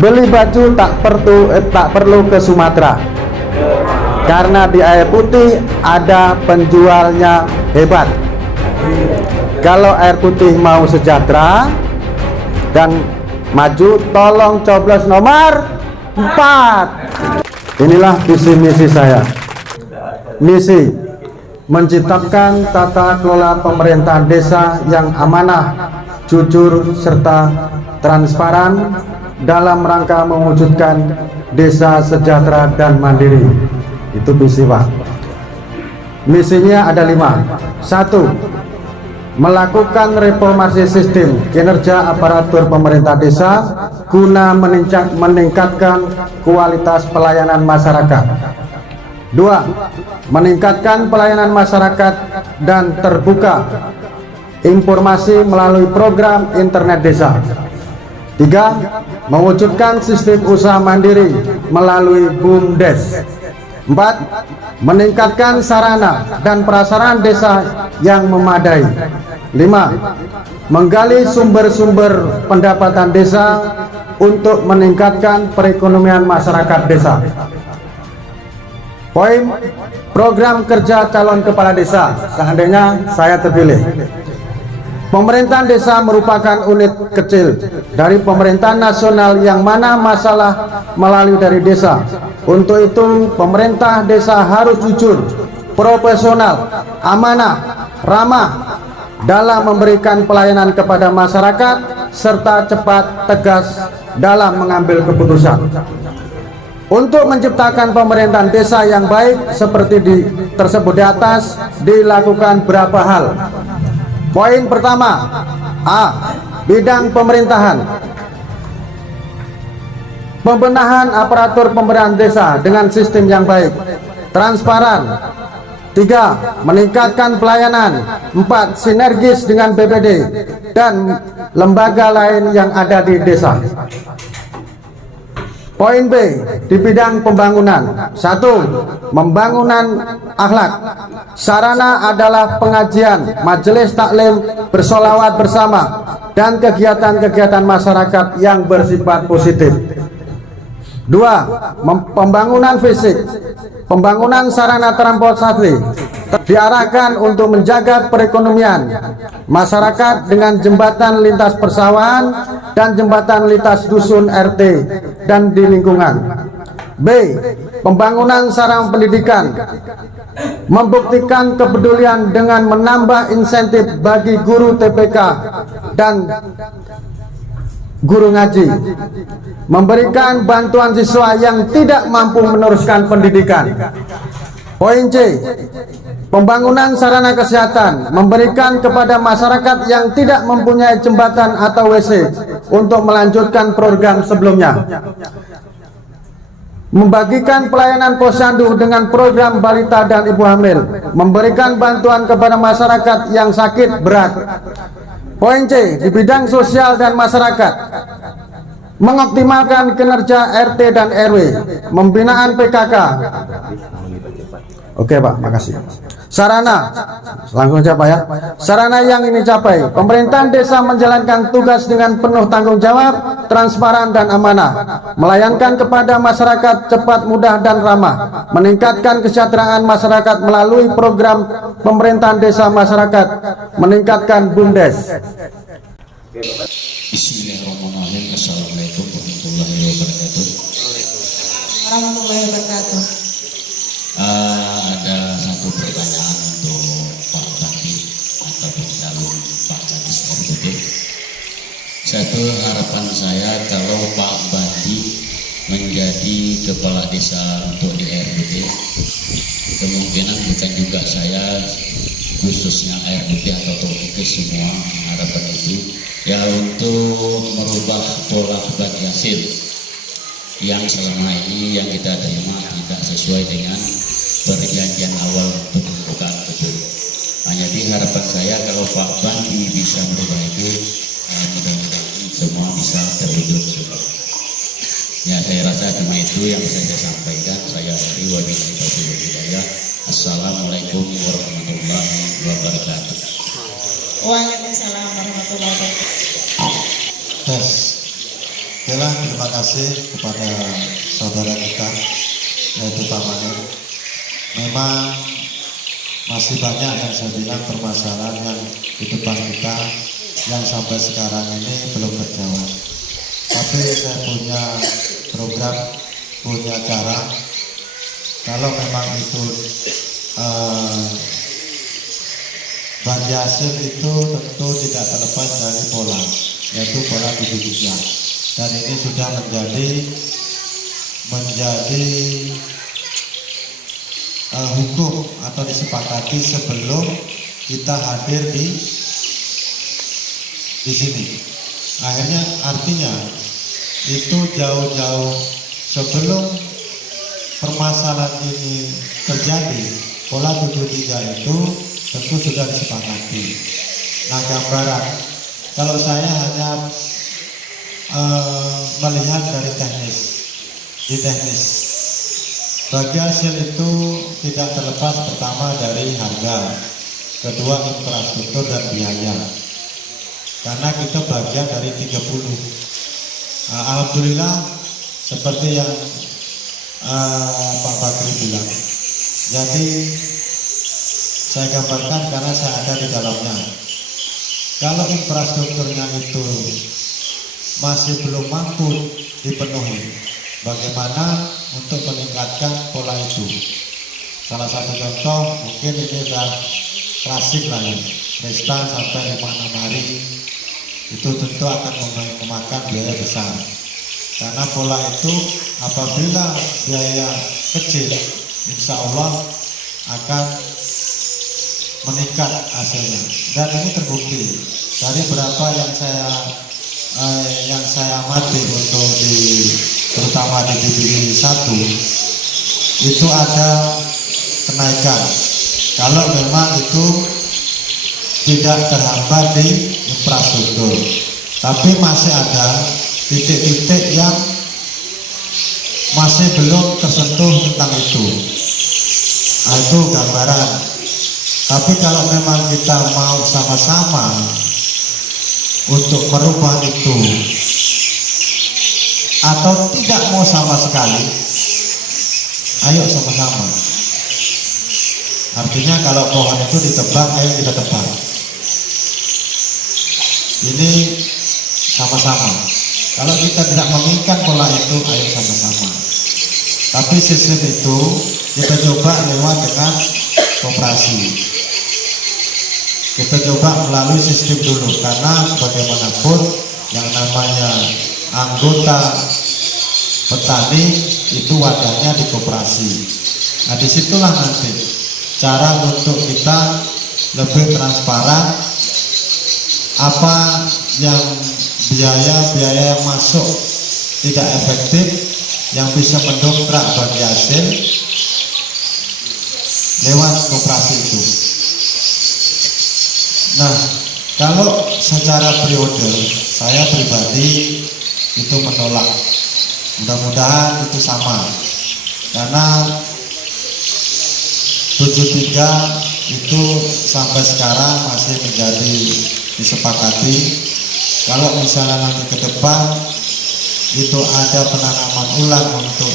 Beli baju tak perlu ke Sumatera, karena di Air Putih ada penjualnya hebat. Kalau Air Putih mau sejahtera dan maju, tolong coblos nomor 4. Inilah visi misi saya. Misi menciptakan tata kelola pemerintahan desa yang amanah, jujur, serta transparan dalam rangka mewujudkan desa sejahtera dan mandiri. Itu visi, Pak. Misinya ada 5. 1. Melakukan reformasi sistem kinerja aparatur pemerintah desa guna meningkatkan kualitas pelayanan masyarakat. 2. Meningkatkan pelayanan masyarakat dan terbuka informasi melalui program internet desa. 3. Mewujudkan sistem usaha mandiri melalui BUMDes. 4. Meningkatkan sarana dan prasarana desa yang memadai. 5. Menggali sumber-sumber pendapatan desa untuk meningkatkan perekonomian masyarakat desa. Poin program kerja calon kepala desa seandainya saya terpilih. Pemerintahan desa merupakan unit kecil dari pemerintahan nasional yang mana masalah melalui dari desa. Untuk itu pemerintah desa harus jujur, profesional, amanah, ramah dalam memberikan pelayanan kepada masyarakat serta cepat, tegas dalam mengambil keputusan. Untuk menciptakan pemerintahan desa yang baik seperti tersebut di atas dilakukan beberapa hal. Poin pertama, A. Bidang pemerintahan. Pembenahan aparatur pemerintahan desa dengan sistem yang baik, transparan. 3. Meningkatkan pelayanan. 4. Sinergis dengan BPD dan lembaga lain yang ada di desa. Poin B. Di bidang pembangunan. 1. Pembangunan akhlak. Sarana adalah pengajian, majelis taklim, bersolawat bersama, dan kegiatan-kegiatan masyarakat yang bersifat positif. 2. Pembangunan fisik. Pembangunan sarana transportasi diarahkan untuk menjaga perekonomian masyarakat dengan jembatan lintas persawahan dan jembatan lintas dusun RT dan di lingkungan. B. Pembangunan sarana pendidikan. Membuktikan kepedulian dengan menambah insentif bagi guru TPK dan guru ngaji, memberikan bantuan siswa yang tidak mampu meneruskan pendidikan. Poin C. Pembangunan sarana kesehatan, memberikan kepada masyarakat yang tidak mempunyai jembatan atau WC untuk melanjutkan program sebelumnya. Membagikan pelayanan posyandu dengan program balita dan ibu hamil, memberikan bantuan kepada masyarakat yang sakit berat. Poin C. Di bidang sosial dan masyarakat, mengoptimalkan kinerja RT dan RW, pembinaan PKK. Oke Pak, makasih. Sarana, langsung aja Pak ya. Sarana yang ini capai, pemerintahan desa menjalankan tugas dengan penuh tanggung jawab, transparan dan amanah, melayankan kepada masyarakat cepat, mudah dan ramah, meningkatkan kesejahteraan masyarakat melalui program pemerintahan desa masyarakat, meningkatkan BUMDes. Bismillahirrahmanirrahim. Assalamualaikum warahmatullahi wabarakatuh. Warahmatullahi wabarakatuh. Ada satu pertanyaan untuk Pak Bandi ataupun calon Pak Kadis RPD. Satu, harapan saya kalau Pak Bandi menjadi kepala desa untuk di RPD, kemungkinan bukan juga saya khususnya RPD atau ke semua harapan itu ya untuk merubah pola bagi hasil yang selama ini yang kita terima tidak sesuai dengan perjanjian awal untuk pembukaan kebun. Hanya di harapan saya kalau Pak Bandi bisa merubah itu, mudah-mudahan semua bisa terwujud. Ya, saya rasa cuma itu yang bisa saya sampaikan. Saya dari Wabillahi Taufiq wal Hidayah. Assalamualaikum warahmatullahi wabarakatuh. Waalaikumsalam warahmatullahi wabarakatuh. Tes. Yalah, terima kasih kepada saudara kita yaitu Pak Manir. Memang masih banyak yang saya bilang permasalahan yang di depan kita yang sampai sekarang ini belum terjawab. Tapi saya punya program, punya cara. Kalau memang itu bagi hasil itu tentu tidak terlepas dari pola, yaitu pola 73. Dan ini sudah menjadi hukum atau disepakati sebelum kita hadir di sini. Akhirnya artinya itu jauh-jauh sebelum permasalahan ini terjadi, pola 73 itu tentu sudah disepakati. Nah, gambaran kalau saya hanya melihat dari teknis, bagi hasil itu tidak terlepas pertama dari harga, kedua infrastruktur dan biaya. Karena kita bagian dari 30. Alhamdulillah seperti yang Pak Bakri bilang. Jadi saya gambarkan karena saya ada di dalamnya. Kalau infrastrukturnya itu masih belum mampu dipenuhi, bagaimana untuk meningkatkan pola itu? Salah satu contoh mungkin ini sudah klasik lah ya, pesta sampai 5-6 hari itu tentu akan memakan biaya besar. Karena pola itu apabila biaya kecil, insya Allah akan meningkat hasilnya. Dan ini terbukti dari berapa yang saya amati untuk terutama di DPD 1 itu ada kenaikan. Kalau memang itu tidak terhambat di infrastruktur, tapi masih ada titik-titik yang masih belum tersentuh tentang itu. Itu gambaran. Tapi kalau memang kita mau sama-sama untuk merubah itu atau tidak mau sama sekali, ayo sama-sama. Artinya kalau pohon itu ditebang, ayo kita tebang. Ini sama-sama. Kalau kita tidak menginginkan pola itu, ayo sama-sama. Tapi sistem itu kita coba lewat dengan koperasi. Kita coba melalui sistem dulu, karena bagaimanapun yang namanya anggota petani itu wadahnya di koperasi. Nah, disitulah nanti cara untuk kita lebih transparan apa yang biaya yang masuk tidak efektif yang bisa mendongkrak bagi hasil lewat koperasi itu. Nah, kalau secara periode saya pribadi itu menolak. Mudah-mudahan itu sama, karena 73 itu sampai sekarang masih menjadi disepakati. Kalau misalnya nanti ke depan itu ada penanaman ulang untuk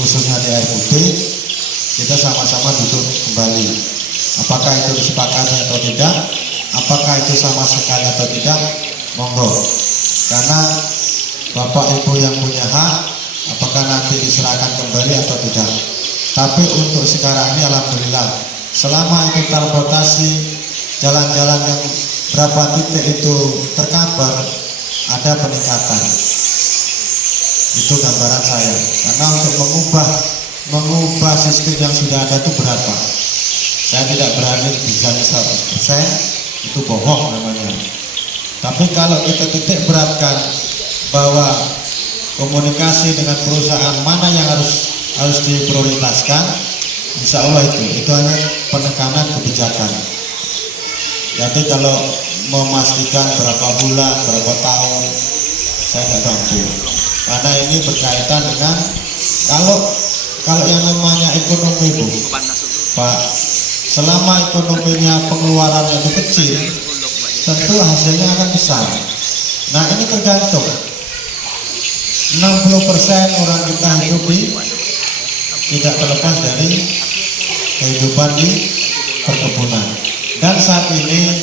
khususnya di air putih, kita sama-sama duduk kembali. Apakah itu disepakati atau tidak? Apakah itu sama sekali atau tidak? Monggo. Karena Bapak Ibu yang punya hak, apakah nanti diserahkan kembali atau tidak? Tapi untuk sekarang ini alhamdulillah, selama itu transportasi jalan-jalan yang berapa titik itu tercover, ada peningkatan. Itu gambaran saya. Karena untuk mengubah sistem yang sudah ada itu berapa? Saya tidak berani bisa 100%, itu bohong namanya. Tapi kalau kita titik beratkan bahwa komunikasi dengan perusahaan mana yang harus diprioritaskan, insya Allah itu hanya penekanan kebijakan. Jadi kalau memastikan berapa bulan, berapa tahun, saya tidak mampu. Karena ini berkaitan dengan kalau yang namanya ekonomi Bu, Pak, selama ekonominya pengeluarannya itu kecil, tentu hasilnya akan besar. Nah ini tergantung. 60% orang kita hidup tidak terlepas dari kehidupan di perkebunan. Dan saat ini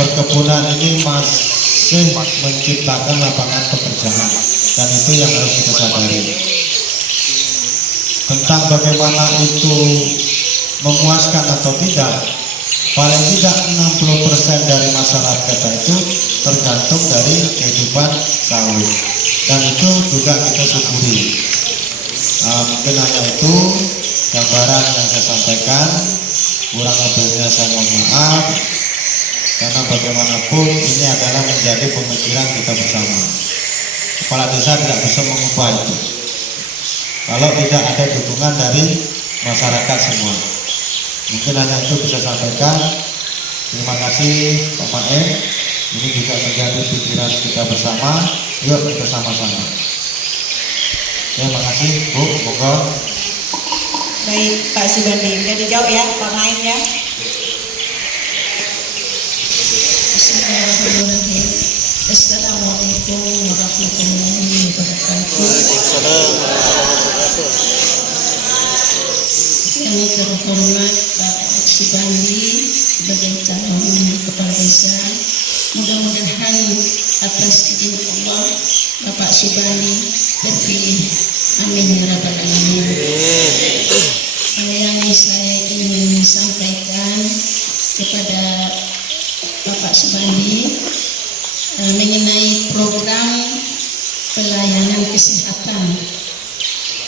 perkebunan ini masih menciptakan lapangan pekerjaan, dan itu yang harus kita sadari. Tentang bagaimana itu memuaskan atau tidak, paling tidak 60% dari masyarakat kita itu tergantung dari kehidupan sawit, dan itu juga kita syukuri. Mungkin hanya itu gambaran yang saya sampaikan, kurang lebihnya saya mohon maaf, karena bagaimanapun ini adalah menjadi pemikiran kita bersama. Kepala desa tidak bisa mengubah itu kalau tidak ada dukungan dari masyarakat semua. Mungkin hanya itu bisa sampaikan. Terima kasih Pak Maem. Ini juga menjadi pikiran kita bersama. Yuk kita sama-sama. Terima kasih Bu. Monggo. Baik Pak Subandi, udah dijawab ya Pak Maem ya. Bismillahirrahmanirrahim. Assalamualaikum warahmatullahi wabarakatuh. Yang terhormat Pak Subandi sebagai calon kepala desa, mudah-mudahan atas izin Allah Bapak Subandi terpilih. Amin ya rabbal alamin. Yang saya ingin sampaikan kepada Bapak Subandi mengenai program pelayanan kesehatan.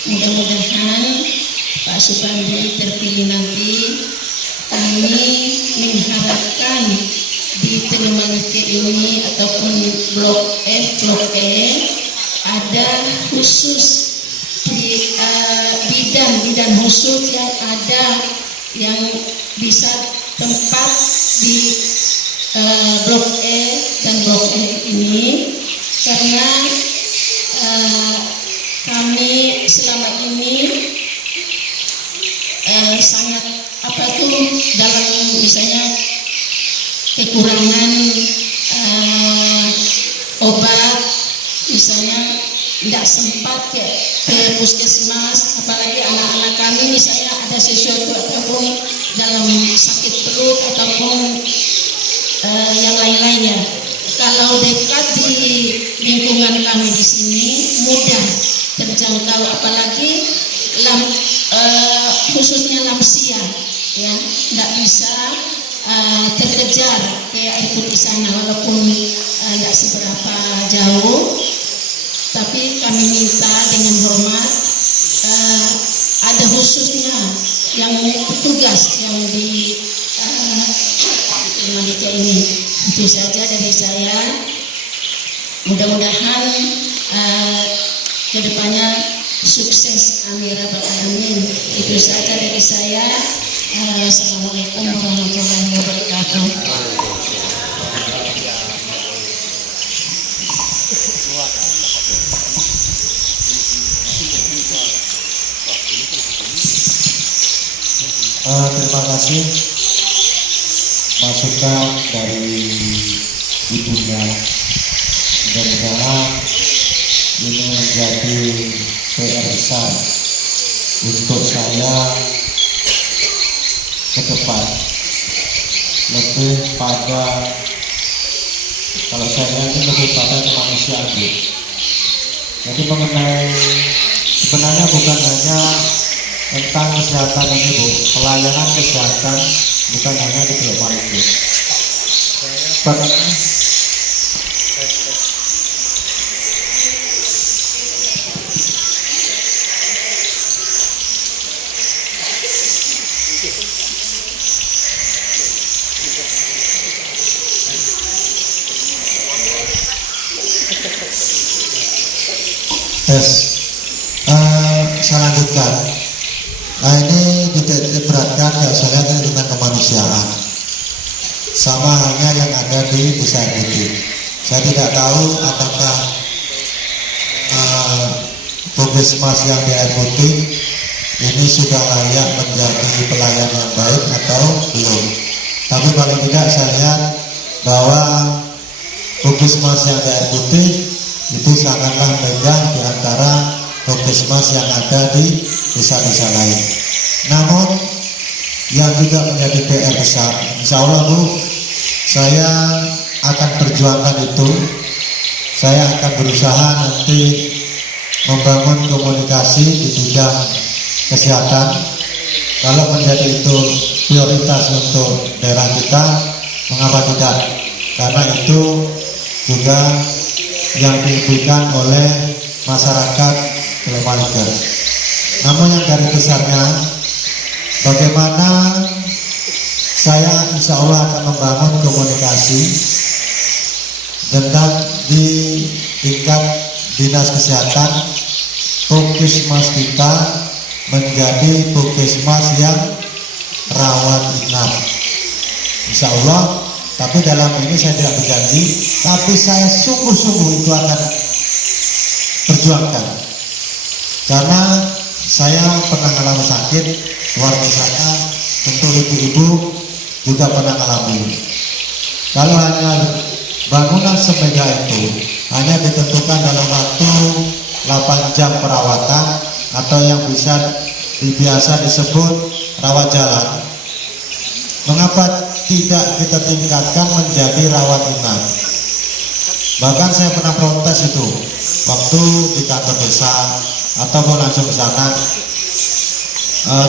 Mudah-mudahan Pak Subandi terpilih nanti, kami mengharapkan di Telumanike ini ataupun Blok F, Blok E ada khusus di bidan khusus yang ada yang bisa tempat di Blok E dan Blok E ini, karena kami selama ini sangat dalam misalnya kekurangan obat, misalnya tidak sempat ke puskesmas, apalagi anak-anak kami misalnya ada sesuatu ataupun dalam sakit perut ataupun yang lain-lainnya. Kalau dekat di lingkungan kami di sini mudah terjangkau, apalagi khususnya lansia ya, tidak bisa terkejar ke air putih sana walaupun tidak seberapa jauh, tapi kami minta dengan hormat ada khususnya yang petugas yang di Malika ini. Itu saja dari saya. Mudah-mudahan kedepannya sukses. Amin ya rabbal alamin. Itu saja dari saya. Assalamualaikum warahmatullahi wabarakatuh. Terima kasih masukan dari ibunya. Mudah-mudahan ini menjadi PR besar untuk saya ke depan, lebih pada, kalau saya ini lebih pada kemanusiaan. Jadi mengenai, sebenarnya bukan hanya tentang kesehatan ini Bu, pelayanan kesehatan bukan hanya di Blok itu. Saya lanjutkan. Nah ini diberatkan ya, saya lihat tentang kemanusiaan. Sama halnya yang ada di Desa Putih. Saya tidak tahu apakah puskesmas yang di Air Putih ini sudah layak menjadi pelayan yang baik atau belum. Tapi paling tidak saya lihat bahwa puskesmas yang di Air Putih itu sangatlah megah di antara puskesmas yang ada di desa-desa lain. Namun yang juga menjadi PR besar, insya Allah Bu, saya akan perjuangkan itu. Saya akan berusaha nanti membangun komunikasi di bidang kesehatan. Kalau menjadi itu prioritas untuk daerah kita, mengapa tidak? Karena itu juga yang diimpikan oleh masyarakat Telemanika. Namun yang dari besarnya, bagaimana saya insya Allah akan membangun komunikasi tentang di tingkat dinas kesehatan, puskesmas kita menjadi puskesmas yang rawat inap, insya Allah. Tapi dalam ini saya tidak berjanji, tapi saya sungguh-sungguh itu akan perjuangkan, karena saya pernah alami sakit luar biasa. Tentu ibu-ibu juga pernah alami. Kalau hanya bangunan semega itu hanya ditentukan dalam waktu 8 jam perawatan, atau yang biasa disebut rawat jalan, mengapa tidak kita tingkatkan menjadi rawat inap? Bahkan saya pernah protes itu waktu di kantor desa ataupun langsung ke sana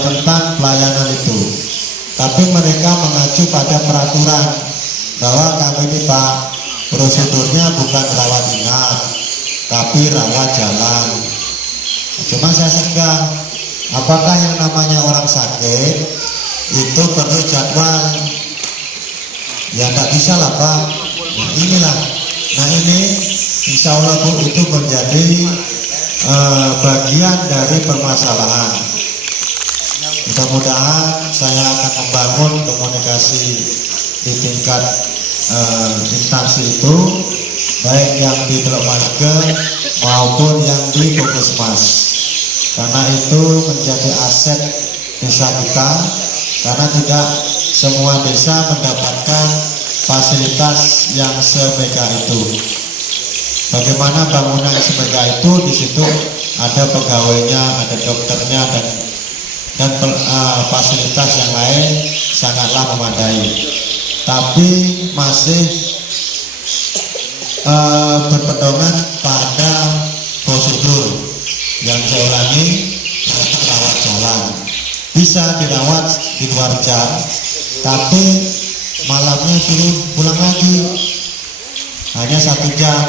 tentang pelayanan itu. Tapi mereka mengacu pada peraturan bahwa kami ini Pak, prosedurnya bukan rawat inap tapi rawat jalan. Cuma saya segan, apakah yang namanya orang sakit itu perlu jadwal? Ya tak bisa lah Pak. Nah inilah, nah ini insya Allah Bu, itu menjadi bagian dari permasalahan. Mudah-mudahan saya akan membangun komunikasi di tingkat instansi itu, baik yang di Telemanika maupun yang di puskesmas, karena itu menjadi aset desa kita, karena tidak semua desa mendapatkan fasilitas yang semega itu. Bagaimana bangunan semega itu, di situ ada pegawainya, ada dokternya, dan fasilitas yang lain sangatlah memadai. Tapi masih berpedoman pada prosedur yang saya ulangi, rawat jalan. Bisa dirawat di luar jam, tapi malamnya suruh pulang lagi, hanya 1 jam.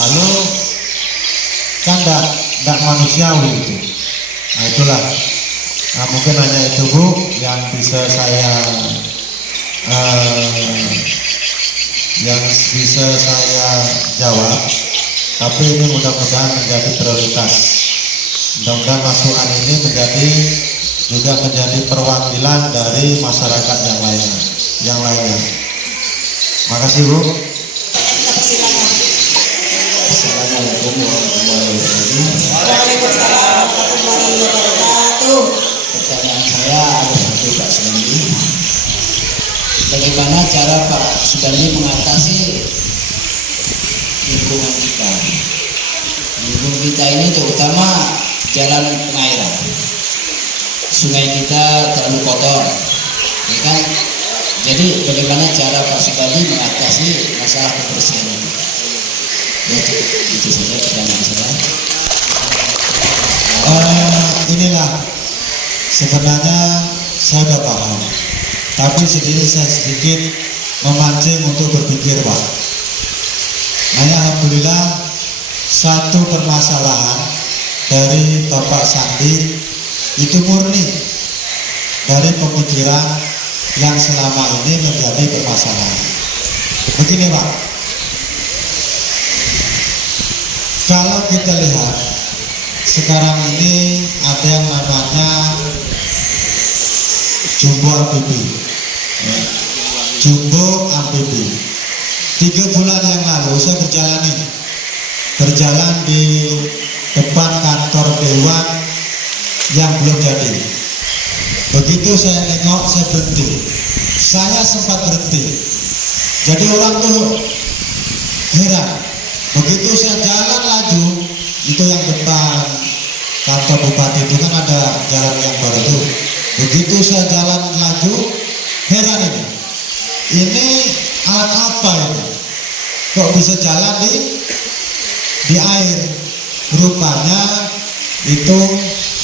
Lalu kan tidak manusiawi itu. Nah itulah, mungkin hanya itu Bu yang bisa saya jawab. Tapi ini mudah-mudahan menjadi prioritas. Mudah-mudahan masukan ini juga menjadi perwakilan dari masyarakat yang lainnya. Makasih Bu. Assalamualaikum warahmatullahi wabarakatuh. Waalaikumsalam warahmatullahi wabarakatuh. Pertanyaan saya ada satu Pak Sugandi. Bagaimana cara Pak Sugandi mengatasi lingkungan kita? Lingkungan kita ini terutama jalan pengairan. Sungai kita terlalu kotor, ya kan? Jadi bagaimana cara Pak Sugandi mengatasi masalah kebersihan itu? Ya, itu saja pertanyaan saya. Inilah sebenarnya saya sudah paham, tapi sedikit memancing untuk berpikir Pak. Nah alhamdulillah, satu permasalahan dari Bapak Sandi itu murni dari pemikiran yang selama ini menjadi permasalahan. Begini Pak, kalau kita lihat sekarang ini ada yang namanya jumbo amfibi, jumbo amfibi. 3 bulan yang lalu saya berjalan di depan kantor dewan yang belum jadi. Begitu saya nengok, saya berhenti. Saya sempat berhenti. Jadi orang tuh heran, Begitu saya jalan laju, itu yang depan kantor bupati itu kan ada jalan yang baru itu. Begitu saya jalan laju, heran ini alat apa ini? Kok bisa jalan di air? Rupanya itu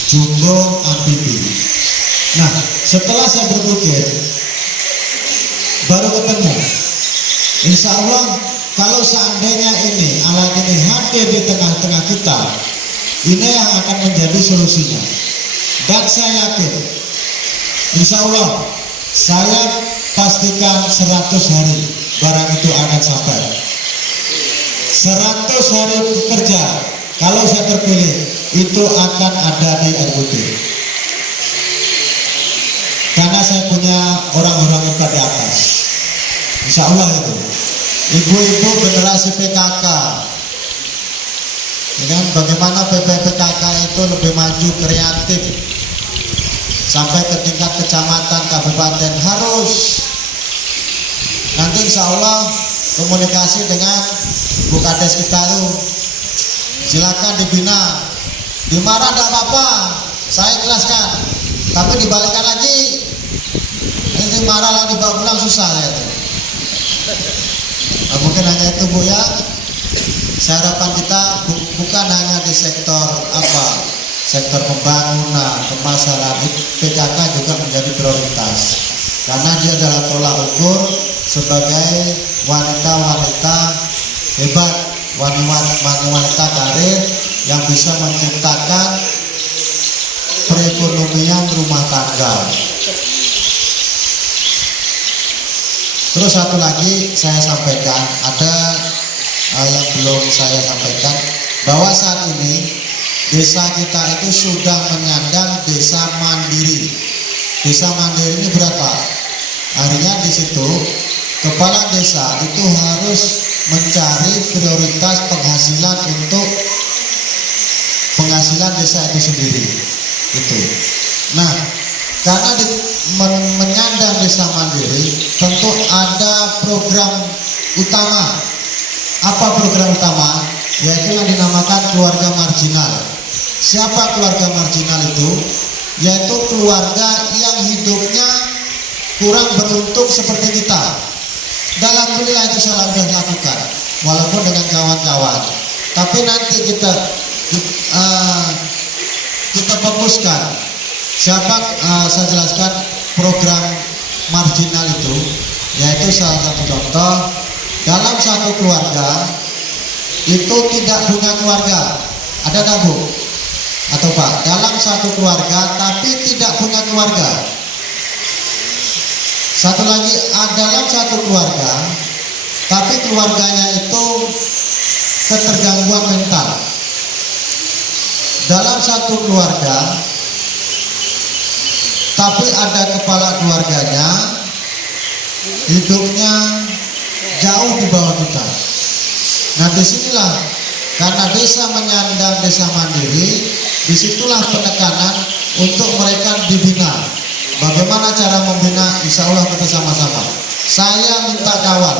jumbo amfibi. Nah, setelah saya berpikir, baru ketemu. Insya Allah, kalau seandainya ini alat ini hadir di tengah-tengah kita, ini yang akan menjadi solusinya. Dan saya yakin, insya Allah, saya pastikan 100 hari barang itu akan sampai. 100 hari kerja, kalau saya terpilih, itu akan ada di RUT. Karena saya punya orang-orang hebat di atas. Insya Allah itu. Ibu-ibu generasi PKK, ya kan, bagaimana PKK itu lebih maju, kreatif, sampai ke tingkat kecamatan, kabupaten, harus. Nanti insya Allah komunikasi dengan Bu Kades kita itu, silakan dibina, dimarah tidak apa-apa, saya jelaskan, tapi dibalikan lagi, nanti marah lagi dibawa pulang susah ya. Nah, mungkin hanya itu Bu ya. Harapan kita bukan hanya di sektor sektor pembangunan, pemasaran, PKK juga menjadi prioritas karena dia adalah tolak ukur sebagai wanita-wanita hebat, wanita karir yang bisa menciptakan perekonomian rumah tangga. Terus satu lagi saya sampaikan, ada yang belum saya sampaikan, bahwa saat ini desa kita itu sudah menyandang desa mandiri. Desa mandiri ini berapa? Artinya di situ kepala desa itu harus mencari prioritas penghasilan untuk penghasilan desa itu sendiri. Itu. Nah, karena menyandang desa mandiri, tentu ada program utama. Apa program utama? Yaitu yang dinamakan keluarga marginal. Siapa keluarga marginal itu? Yaitu keluarga yang hidupnya kurang beruntung seperti kita. Dan alhamdulillah itu saya sudah lakukan, walaupun dengan kawan-kawan. Tapi nanti kita fokuskan. Siapa saya jelaskan program marginal itu, yaitu salah satu contoh dalam satu keluarga itu tidak punya keluarga, ada tak Bu? Atau Pak? Dalam satu keluarga tapi tidak punya keluarga. Satu lagi, dalam satu keluarga tapi keluarganya itu ketergangguan mental. Dalam satu keluarga tapi ada kepala keluarganya hidupnya jauh di bawah kita. Nah, disinilah karena desa menyandang desa mandiri, disitulah penekanan untuk mereka dibina. Bagaimana cara membina? Insya Allah kita sama-sama. Saya minta kawal.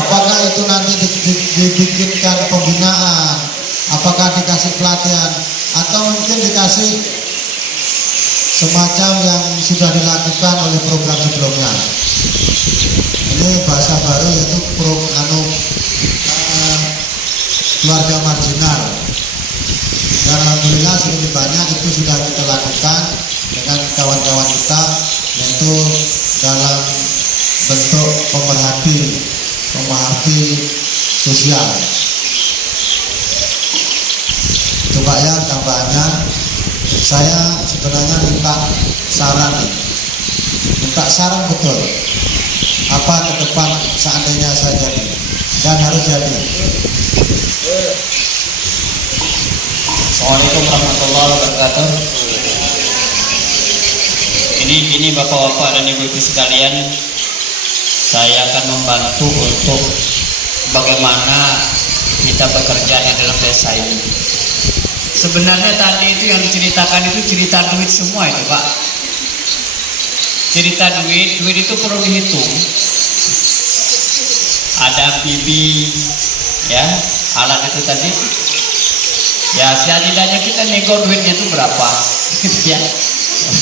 Apakah itu nanti dibikinkan pembinaan? Apakah dikasih pelatihan? Atau mungkin dikasih semacam yang sudah dilakukan oleh program sebelumnya? Ini bahasa baru yaitu keluarga marginal. Dan alhamdulillah sedikit banyak itu sudah kita lakukan dengan kawan-kawan kita, yaitu dalam bentuk pemerhati sosial. Coba ya tambahannya, saya sebenarnya minta saran betul. Apa ke depan seandainya saya jadi, dan harus jadi. Assalamualaikum warahmatullahi wabarakatuh. Ini bapak-bapak dan ibu-ibu sekalian, saya akan membantu untuk bagaimana kita bekerja di dalam desa ini. Sebenarnya tadi itu yang diceritakan itu cerita duit semua itu Pak. Cerita duit itu perlu dihitung. Ada bibi, ya, alat itu tadi. Ya setidaknya kita nego duitnya itu berapa gitu ya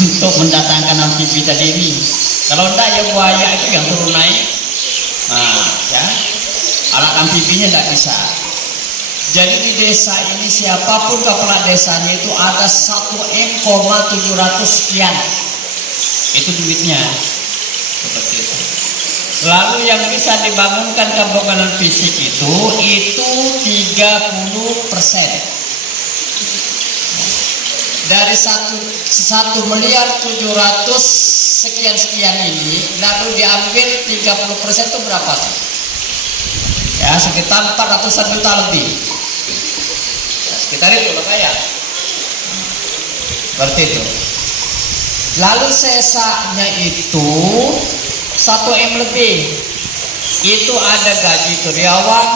untuk mendatangkan amfibi tadi ini. Kalau enggak ya buaya itu yang turun naik. Nah ya alat amfibinya enggak bisa. Jadi di desa ini siapapun kepala desanya itu ada 1,700 sekian. Itu duitnya. Seperti itu. Lalu yang bisa dibangunkan kebangunan fisik itu 30%. Dari 1,700 sekian ini lalu diambil 30% itu berapa sih? Ya sekitar 400 juta lebih. Ya, sekitar itu loh kayak. Seperti itu. Lalu sesanya itu 1 M lebih. Itu ada gaji karyawan,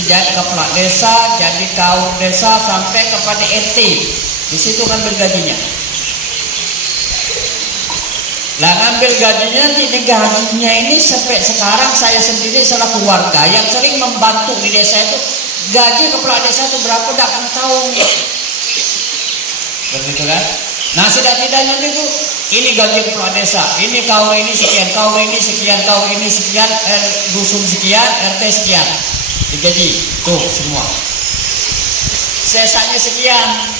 jadi kepala desa, jadi kaum desa sampai kepada RT. Di situ ngambil gajinya. Lah ngambil gajinya, ini gajinya ini sampai sekarang saya sendiri selaku warga yang sering membantu di desa itu, gaji kepala desa itu berapa tidak pernah tahu. Begitu kan? Nah tidak-tidaknya itu ini gaji kepala desa, ini kau ini sekian, kau ini sekian, kau ini sekian, dusun sekian, RT sekian, digaji tuh semua. Sesanya sekian.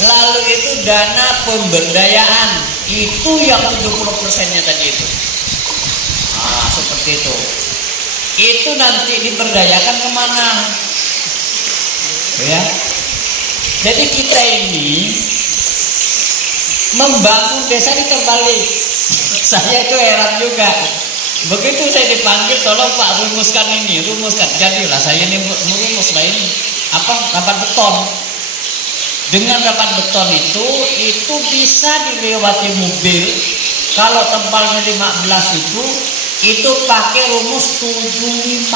Lalu itu dana pemberdayaan, itu yang 70%-nya tadi itu. Nah, seperti itu. Itu nanti diberdayakan kemana? Ya. Jadi kita ini membangun desa ini terbalik. Saya itu heran juga. Begitu saya dipanggil, tolong Pak rumuskan ini, rumuskan. Jadilah saya ini merumus lah ini. Apa? Rapat beton. Dengan rapat beton itu bisa dilewati mobil. Kalau tebalnya 15 itu pakai rumus 75.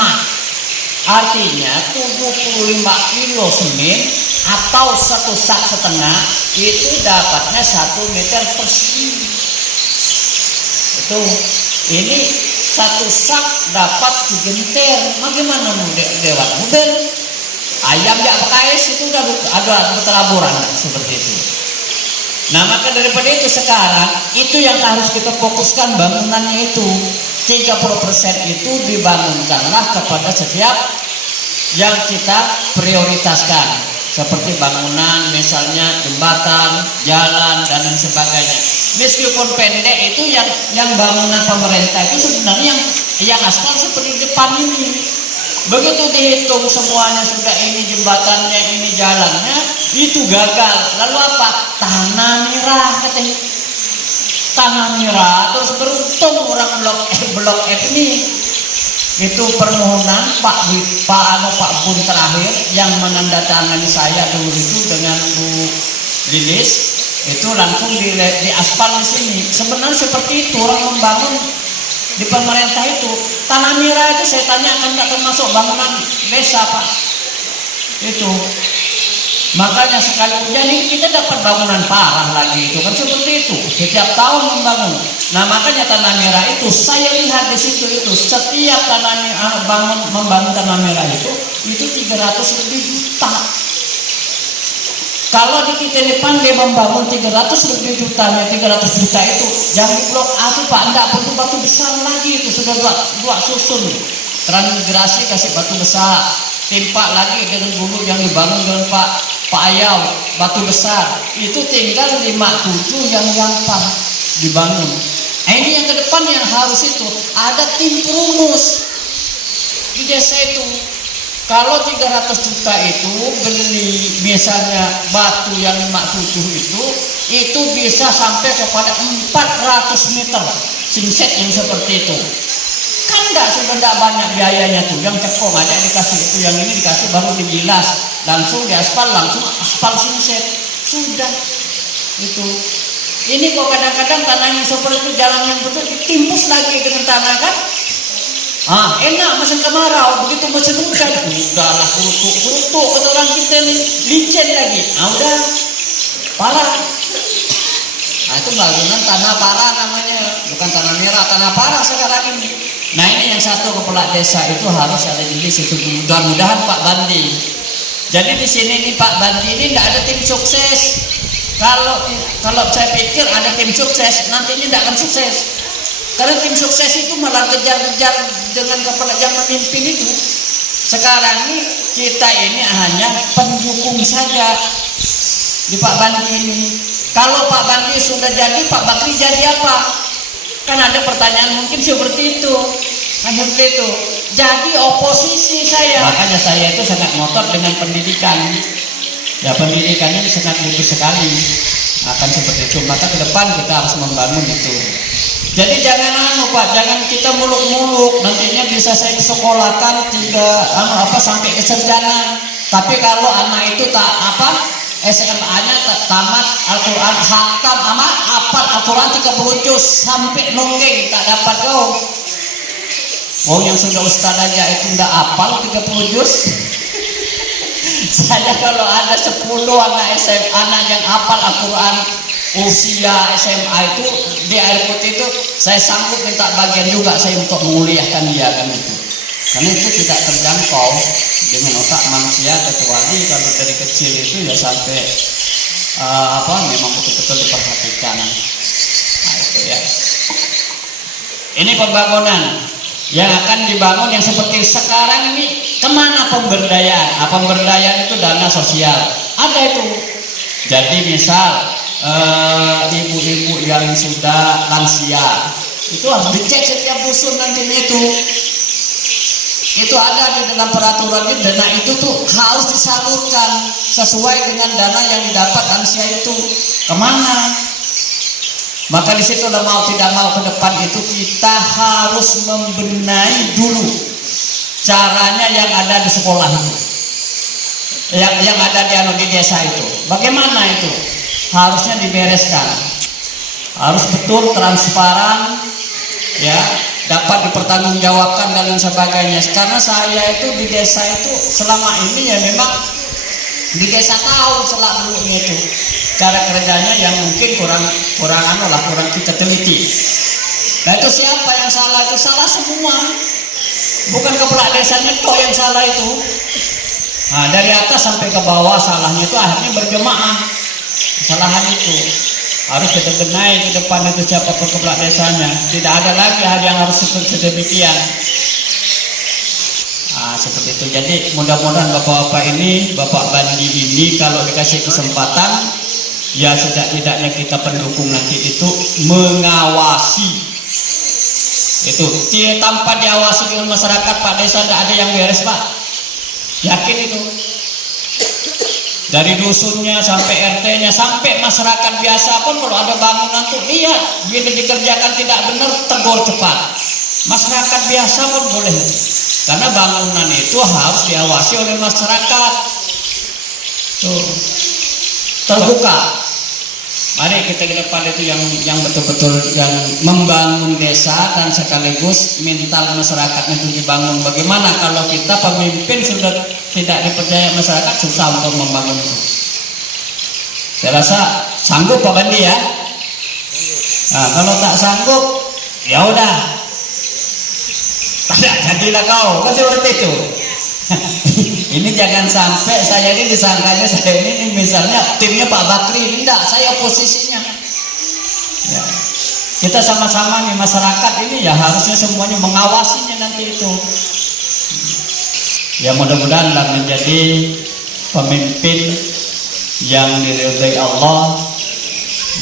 Artinya 75 kilo semen atau 1,5 sak itu dapatnya 1 meter persegi. Itu ini 1 sak dapat 3 meter. Bagaimana mau lewat mobil? Ayam yang pakai itu udah ada bertelaburan seperti itu. Nah maka daripada itu sekarang itu yang harus kita fokuskan bangunannya itu 30% itu dibangunkanlah kepada setiap yang kita prioritaskan seperti bangunan misalnya jembatan, jalan dan lain sebagainya. Meskipun pendek itu yang bangunan pemerintah itu sebenarnya yang aspal seperti depan ini. Begitu dihitung semuanya sudah ini jembatannya, ini jalannya, itu gagal. Lalu apa? Tanah merah katanya. Tanah merah terus beruntung orang blok F ini. Itu permohonan Pak Bun terakhir yang menandatangani saya dulu itu dengan Bu Lilis itu langsung di aspal di sini. Sebenarnya seperti itu orang membangun di pemerintah itu. Tanah merah itu saya tanyakan tidak termasuk bangunan desa Pak. Itu makanya sekali hujan ini kita dapat bangunan parah lagi itu kan seperti itu. Setiap tahun membangun. Nah makanya tanah merah itu saya lihat di situ itu setiap membangun tanah merah itu 300 lebih juta. Kalau di kita depan dia membangun 300 lebih jutanya, 300 juta itu yang di blok A itu Pak enggak perlu batu besar lagi, itu sudah dua susun. Transmigrasi kasih batu besar, timpa lagi dengan dulu yang dibangun dengan Pak Ayau batu besar. Itu tinggal 57 yang gampang dibangun. Ini yang ke depan yang harus itu ada tim perumus di desa itu. Kalau 300 juta itu beli misalnya batu yang 57 itu bisa sampai kepada 400 meter simset yang seperti itu. Kan sudah banyak biayanya tuh, yang cekong aja dikasih itu, yang ini dikasih baru dibilas, langsung diaspal, langsung aspal simset. Sudah itu. Ini kok kadang-kadang tanahnya seperti itu, jalan yang betul ditimbus lagi dengan tanah kan? Enak musim kemarau, begitu musim hujan udahlah kurutuk kata orang kita nih, licin lagi. Udah parah. Nah itu bangunan tanah para namanya, bukan tanah merah, tanah para sekarang ini. Nah ini yang satu kepala desa itu harus ada di situ. Mudah-mudahan Pak Bandi. Jadi di sini nih Pak Bandi ini tidak ada tim sukses. Kalau saya pikir ada tim sukses, nantinya tidak akan sukses. Karena tim sukses itu malah kejar-kejar dengan kepala yang memimpin itu. Sekarang ini kita ini hanya pendukung saja di Pak Bandi ini. Kalau Pak Bandi sudah jadi, Pak Bakri jadi apa? Kan ada pertanyaan mungkin seperti itu. Kan seperti itu. Jadi oposisi saya. Makanya saya itu sangat ngotot dengan pendidikan. Ya pendidikannya sangat butuh sekali. Akan seperti itu. Maka ke depan kita harus membangun itu. Jadi jangan Pak, jangan kita muluk-muluk. Nantinya bisa saya sekolahkan sampai ke sarjana. Tapi kalau anak itu SMA-nya tamat Al-Quran, hatam amat apal Al-Quran 30 juz sampai nonggeng tak dapat kau. Oh yang sudah ustaz aja itu tidak apal 30 juz. Saya kalau ada 10 anak SMA anak yang apal Al-Quran usia SMA itu di air putih itu, saya sanggup minta bagian juga saya untuk menguliahkan dia kan itu. Karena itu tidak terjangkau dengan otak manusia kecuali kalau dari kecil itu ya sampai memang betul-betul diperhatikan. Nah itu ya. Ini pembangunan yang akan dibangun yang seperti sekarang ini. Kemana pemberdayaan? Pemberdayaan itu dana sosial. Ada itu. Jadi misal ibu-ibu yang sudah lansia itu harus dicek setiap dusun nantinya itu ada di dalam peraturan ini. Dana itu tuh harus disalurkan sesuai dengan dana yang didapat lansia itu kemana. Maka di situ mau tidak mau ke depan itu kita harus membenahi dulu caranya yang ada di sekolah itu, yang ada di desa itu. Bagaimana itu? Harusnya dibereskan, harus betul transparan, ya, dapat dipertanggungjawabkan dan lain sebagainya. Karena saya itu di desa itu selama ini ya memang di desa tahu selama dulu itu cara kerjanya yang mungkin kurang kita teliti. Nah itu siapa yang salah? Itu salah semua, bukan kepala desanya toh yang salah itu. Nah dari atas sampai ke bawah salahnya itu akhirnya berjemaah. Kesalahan itu harus kita benahi ke depan itu siapa kepala desanya. Tidak ada lagi hal yang harus sedemikian. Seperti itu. Jadi mudah-mudahan bapak-bapak ini, Bapak Bandi ini kalau dikasih kesempatan, ya setidak-tidaknya kita pendukung nanti itu mengawasi. Itu tanpa diawasi dengan masyarakat Pak Desa tidak ada yang beres Pak. Yakin itu. Dari dusunnya sampai RT-nya sampai masyarakat biasa pun kalau ada bangunan tuh lihat bila dikerjakan tidak benar tegur cepat. Masyarakat biasa pun boleh. Karena bangunan itu harus diawasi oleh masyarakat. Tuh. Terbuka. Mari kita ke depan itu yang betul-betul yang membangun desa dan sekaligus mental masyarakatnya itu dibangun. Bagaimana kalau kita pemimpin sudah tidak dipercaya masyarakat, susah untuk membangun itu. Saya rasa sanggup Pak Bandi ya. Nah, kalau tak sanggup, ya udah. Tidak jadilah kau, kan seperti itu. Ini jangan sampai saya ini disangkanya saya ini misalnya timnya Pak Bakri, tidak, saya oposisinya. Ya. Kita sama-sama nih masyarakat ini ya harusnya semuanya mengawasinya nanti itu. Ya mudah-mudahan menjadi pemimpin yang diridhai Allah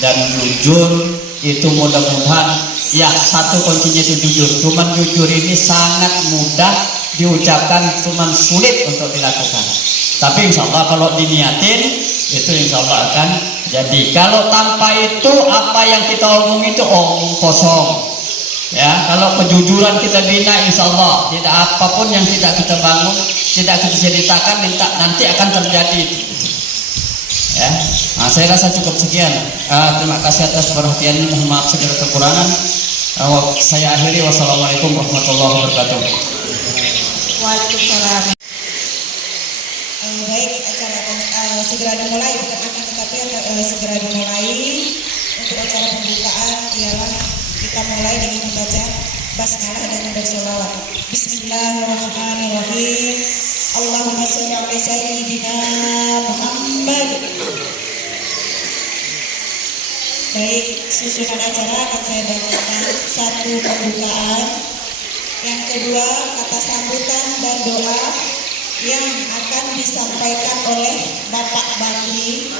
dan jujur. Itu mudah-mudahan ya satu kuncinya itu jujur. Cuman jujur ini sangat mudah diucapkan, cuman sulit untuk dilakukan. Tapi insya Allah kalau diniatin itu insya Allah akan jadi. Kalau tanpa itu apa yang kita omong itu omong kosong. Ya, kalau kejujuran kita bina insya Allah tidak apapun yang tidak kita bangun, tidak kita ceritakan nanti akan terjadi. Ya, nah, saya rasa cukup sekian. Terima kasih atas perhatiannya. Mohon maaf segala kekurangan. Saya akhiri. Wassalamualaikum warahmatullahi wabarakatuh. Waalaikumsalam. Baik, acara akan segera dimulai, bukan akan tetapi akan segera dimulai untuk acara pembukaan ialah kita mulai dengan membaca basmalah dan bersolawat. Bismillahirrahmanirrahim. Allahumma sholli ala sayyidina Muhammad. Baik, susunan acara akan saya bacakan. Satu, pembukaan. Yang kedua, kata sambutan dan doa yang akan disampaikan oleh Bapak Bakri.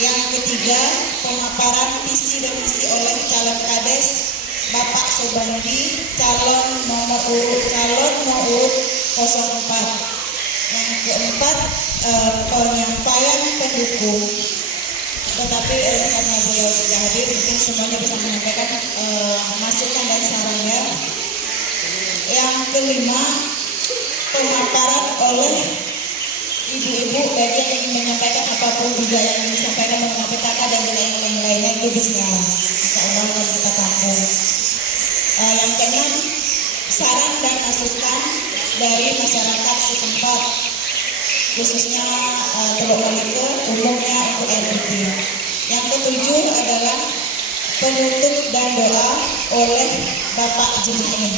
Yang ketiga, pemaparan visi dan misi oleh calon kades Bapak Sobandi, calon nomor urut 04. Yang keempat, penyampaian pendukung. Tetapi karena beliau tidak hadir, mungkin semuanya bisa menyampaikan masukan dan sarannya. Yang kelima, pemaparan oleh ibu-ibu bagi yang ingin menyampaikan apapun juga yang ingin disampaikan mengenai PKK dan juga yang lain-lainnya itu bisa. Insya Allah akan kita tampung. Yang keenam, saran dan masukan dari masyarakat setempat, khususnya Teluk Malika, umumnya untuk RPT. Yang ketujuh adalah penutup dan doa oleh Bapak Jemain.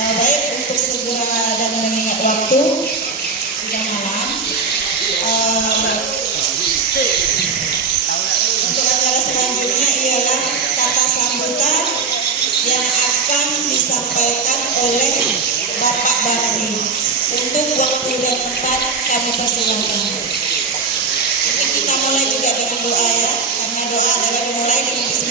Baik, untuk segera dan mengingat waktu sudah malam, untuk acara selanjutnya ialah kata sambutan yang akan disampaikan oleh Bapak Bakri. Untuk waktu dan tempat kami persilakan. Kita mulai juga dengan doa ya, karena doa adalah dimulai dengan bismillah.